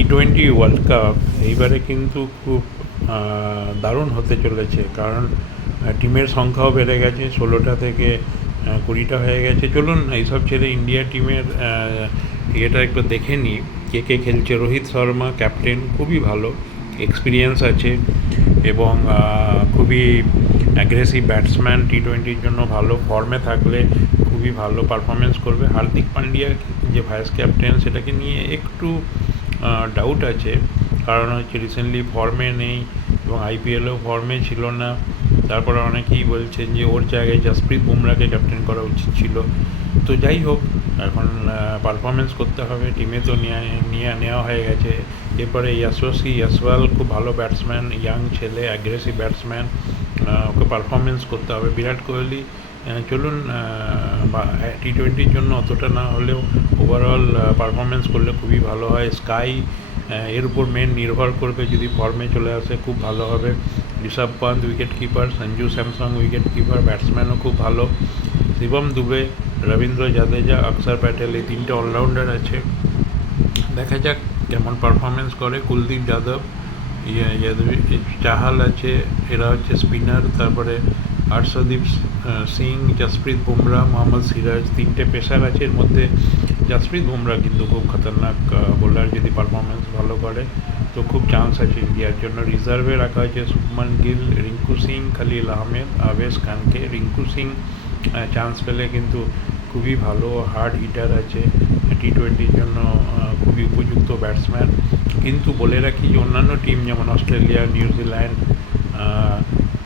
টি-20 world cup এইবারে কিন্তু খুব দারুণ হতে চলেছে, কারণ টিমের সংখ্যাও বেড়ে গেছে, 16টা থেকে 20টা হয়ে গেছে। চলুন এইসব ছেড়ে ইন্ডিয়া টিমের ইয়েটা একটু দেখে নিই, কে কে খেলছে। রোহিত শর্মা ক্যাপ্টেন, খুবই ভালো এক্সপিরিয়েন্স আছে এবং খুবই অ্যাগ্রেসিভ ব্যাটসম্যান, টি-20-র জন্য ভালো ফর্মে থাকলে খুবই ভালো পারফরমেন্স করবে। হার্দিক পান্ডিয়া যে ভাইস ক্যাপ্টেন, সেটাকে নিয়ে একটু ডাউট আছে, কারণ হচ্ছে রিসেন্টলি ফর্মে নেই এবং আইপিএলেও ফর্মে ছিল না। তারপরে অনেকেই বলছেন যে ওর জায়গায় জাসপ্রীত বুমরাকে ক্যাপ্টেন করা উচিত ছিল। তো যাই হোক, এখন পারফরমেন্স করতে হবে, টিমে তো নেওয়া হয়ে গেছে। এরপরে ইয়াসওয়াল খুব ভালো ব্যাটসম্যান, ইয়াং ছেলে, অ্যাগ্রেসিভ ব্যাটসম্যান, ওকে পারফরমেন্স করতে হবে। বিরাট কোহলি চলুন টি-20-র জন্য অতটা না হলেও ওভারঅল পারফরমেন্স করলে খুবই ভালো হয়। স্কাই এর উপর মেন নির্ভর করবে, যদি ফর্মে চলে আসে খুব ভালো হবে। Rishabh Pant wicket keeper, Sanju Samson wicket keeper, ব্যাটসম্যানও খুব ভালো। শিবম দুবে, রবীন্দ্র জাদেজা, অক্ষর প্যাটেল, এই তিনটে অলরাউন্ডার আছে। দেখা যাক কেমন পারফরমেন্স করে। কুলদীপ যাদব, চাহাল আছে, এরা হচ্ছে স্পিনার। তারপরে হর্ষদীপ সিং, জসপ্রীত বুমরা, মোহাম্মদ সিরাজ, তিনটে পেসার আছে। এর মধ্যে জসপ্রীত বুমরা কিন্তু খুব খতরনাক বোলার, যদি পারফরমেন্স ভালো করে তো খুব চান্স আছে ইন্ডিয়ার জন্য। রিজার্ভে রাখা হয়েছে শুভমান গিল, রিঙ্কু সিং, খালিল আহমেদ, আবেশ খানকে। রিঙ্কু সিং চান্স পেলে কিন্তু খুবই ভালো হার্ড হিটার আছে, টি-20-র জন্য খুবই উপযুক্ত ব্যাটসম্যান। কিন্তু বলে রাখি যে অন্যান্য টিম যেমন অস্ট্রেলিয়া, নিউজিল্যান্ড,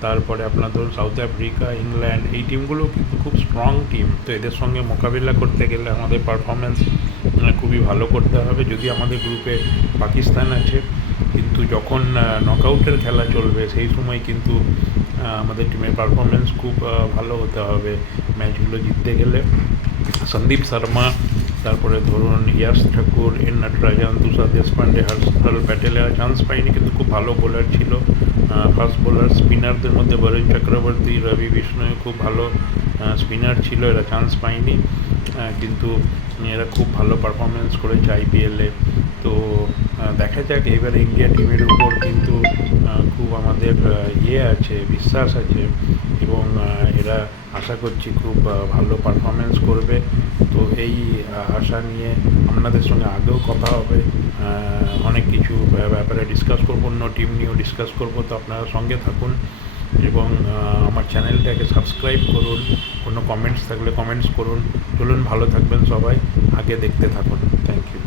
তারপরে আপনার ধরুন সাউথ আফ্রিকা, ইংল্যান্ড, এই টিমগুলো কিন্তু খুব স্ট্রং টিম। তো এদের সঙ্গে মোকাবিলা করতে গেলে আমাদের পারফরমেন্স খুবই ভালো করতে হবে। যদি আমাদের গ্রুপে পাকিস্তান আছে, কিন্তু যখন নকআউটের খেলা চলবে সেই সময় কিন্তু আমাদের টিমের পারফরমেন্স খুব ভালো হতে হবে ম্যাচগুলো জিততে গেলে। সন্দীপ শর্মা, তারপরে ধরুন ইয়াশ ঠাকুর, এন নটরাজন, তুষার দেশপান্ডে, হর্ষল প্যাটেল, এরা চান্স পায়নি, কিন্তু খুব ভালো বোলার ছিল। ফাস্ট বোলার স্পিনারদের মধ্যে বরুণ চক্রবর্তী, রবি বিষ্ণয় খুব ভালো স্পিনার ছিল, এরা চান্স পায়নি, কিন্তু এরা খুব ভালো পারফরমেন্স করেছে আইপিএলে। তো দেখা যাক, এবারে ইন্ডিয়া টিমের উপর কিন্তু খুব আমাদের আছে, বিশ্বাস আছে এবং এরা আশা করছি খুব ভালো পারফরমেন্স করবে। তো এই আশা নিয়ে আপনাদের সঙ্গে আগেও কথা হবে, অনেক কিছু ব্যাপারে ডিসকাস করবো, অন্য টিম নিয়েও ডিসকাস করবো। তো আপনারা সঙ্গে থাকুন এবং আমার চ্যানেলটাকে সাবস্ক্রাইব করুন। কোনো কমেন্টস থাকলে কমেন্টস করুন। চলুন, ভালো থাকবেন সবাই, আগে দেখতে থাকুন। Thank you.